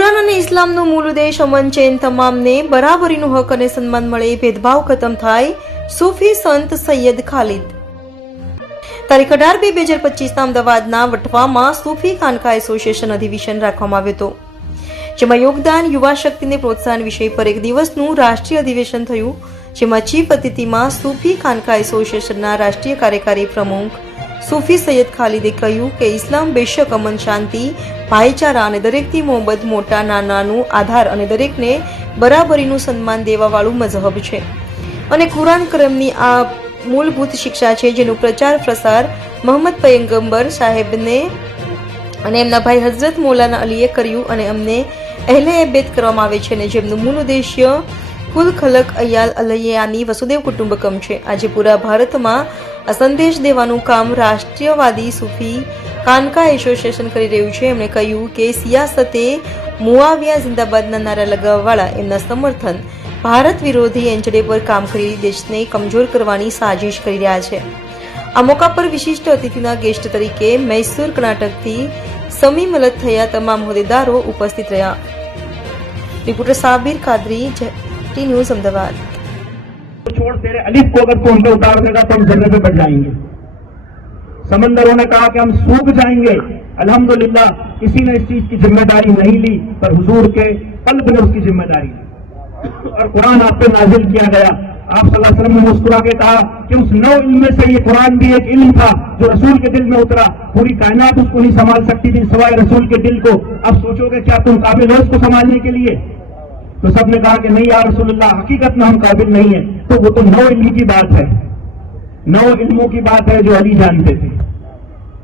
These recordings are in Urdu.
અને ઇસ્લામનો મૂળ ઉદ્દેશ અમન ચેન તમામને બરાબરીનું હક અને સન્માન મળે ભેદભાવ ખતમ થાય, સૂફી સંત સૈયદ ખાલિદ. તારીખ અઢાર બે બે હજાર પચીસના અમદાવાદના વટવામાં સૂફી ખાનકા એસોસિએશન અધિવેશન રાખવામાં આવ્યું હતું. જેમાં યોગદાન, યુવા શક્તિને પ્રોત્સાહન વિષય પર એક દિવસનું રાષ્ટ્રીય અધિવેશન થયું, જેમાં ચીફ અતિથિમાં સૂફી ખાનકા એસોસિએશનના રાષ્ટ્રીય કાર્યકારી પ્રમુખ સૂફી સૈયદ ખાલિદે કહ્યું કે ઇસ્લામ બેશક અમન શાંતિ, ભાઈચારા અને દરેકથી મોહબ્બત મોટા નાનાનું આધાર અને દરેકને બરાબરીનું સન્માન દેવાવાળું મઝહબ છે. અને કુરાન કરમની આ મૂળભૂત શિક્ષા છે જેનું પ્રચાર પ્રસાર મોહમ્મદ પયંગંબર સાહેબને અને એમના ભાઈ હઝરત મૌલાના અલીએ કર્યું અને અમને અહેલે બેત કરવામાં આવે છે અને જેમનું મૂળ ઉદ્દેશ્ય કુલ ખલક અયાલ અલૈયાની વસુદેવ કુટુંબકમ છે. આજે પૂરા ભારતમાં આ સંદેશ દેવાનું કામ રાષ્ટ્રીયવાદી સૂફી કાનકા એસોસિએશન કરી રહ્યું છે. એમણે કહ્યું કે સિયાસતે મુઆવિયા જિંદાબાદના નારા લગાવવાવાળા એમના સમર્થન ભારત વિરોધી એન્જડે પર કામ કરી દેશને કમજોર કરવાની સાજિશ કરી રહ્યા છે. આ મોકા પર વિશિષ્ટ અતિથિના ગેસ્ટ તરીકે મૈસૂર કર્ણાટકથી સમી મલત થયા તમામ હોદ્દેદારો ઉપસ્થિત રહ્યા. Reporter Sabir Kadri T news Ahmedabad. چھوڑ تیرے الف کو اگر تو پہ اتار دے گا تو ہم زمے پہ بڑھ جائیں گے۔ سمندروں نے کہا کہ ہم سوکھ جائیں گے۔ الحمدللہ، کسی نے اس چیز کی ذمہ داری نہیں لی، پر حضور کے قلب نے اس کی ذمہ داری لی۔ اور قرآن آپ پہ نازل کیا گیا۔ آپ صلی اللہ علیہ وسلم نے مسکرا کے کہا کہ اس نو علم میں سے یہ قرآن بھی ایک علم تھا جو رسول کے دل میں اترا۔ پوری کائنات اس کو نہیں سنبھال سکتی تھی سوائے رسول کے دل کو۔ اب سوچو گے کیا تم قابل ہو اس کو سنبھالنے کے لیے؟ تو سب نے کہا کہ نہیں یا رسول اللہ، حقیقت میں ہم قابل نہیں ہیں۔ وہ تو نو علم کی بات ہے۔ نو علموں کی بات ہے جو علی جانتے تھے۔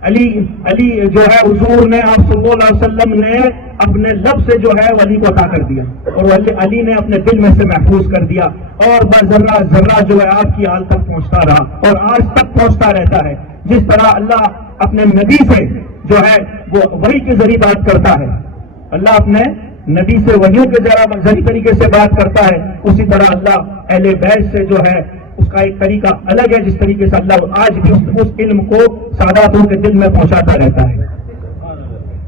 علی علی جو ہے حضور نے آپ صلی اللہ علیہ وسلم نے اپنے لب سے جو ہے علی کو عطا کر دیا۔ اور علی نے اپنے دل میں سے محفوظ کر دیا۔ اور ذرہ ذرہ جو ہے آپ کی حال تک پہنچتا رہا۔ اور آج تک پہنچتا رہتا ہے۔ جس طرح اللہ اپنے نبی سے جو ہے وہ وہی کے ذریعے بات کرتا ہے۔ اللہ اپنے نبی سے وہیوں کے ذرا منظری طریقے سے بات کرتا ہے، اسی طرح اللہ اہل بیت سے جو ہے، اس کا ایک طریقہ الگ ہے، جس طریقے سے اللہ آج بھی اس علم کو ساداتوں کے دل میں پہنچاتا رہتا ہے۔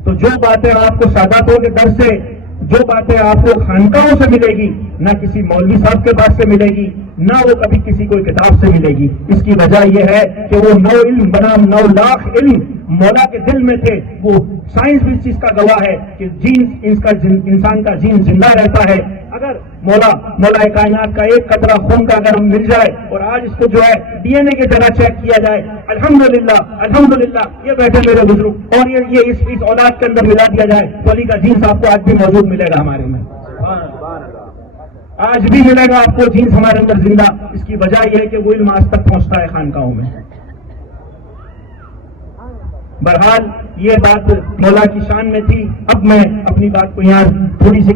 تو جو باتیں آپ کو ساداتوں کے در سے، جو باتیں آپ کو خانقاہوں سے ملے گی، نہ کسی مولوی صاحب کے پاس سے ملے گی، نہ وہ کبھی کسی کوئی کتاب سے ملے گی۔ اس کی وجہ یہ ہے کہ وہ نو علم بنام نو لاکھ علم مولا کے دل میں تھے، وہ سائنس بھی اس چیز کا گواہ ہے کہ جین کا انسان کا جین زندہ رہتا ہے۔ اگر مولا مولا کائنات کا ایک قطرہ خون کا اگر مل جائے اور آج اس کو جو ہے ڈی این اے کی طرح چیک کیا جائے، الحمدللہ الحمدللہ، یہ بیٹھے میرے بزرگ، اور یہ یہ اس اس اولاد کے اندر ملا دیا جائے تو علی کا جینس آپ کو آج بھی موجود ملے گا ہمارے میں۔ آج بھی ملے گا آپ کو جینس ہمارے اندر زندہ، اس کی وجہ یہ ہے کہ وہ علم آج تک پہنچتا ہے خانقاہوں میں۔ بہرحال یہ بات مولا کی شان میں تھی، اب میں اپنی بات کو یہاں تھوڑی سی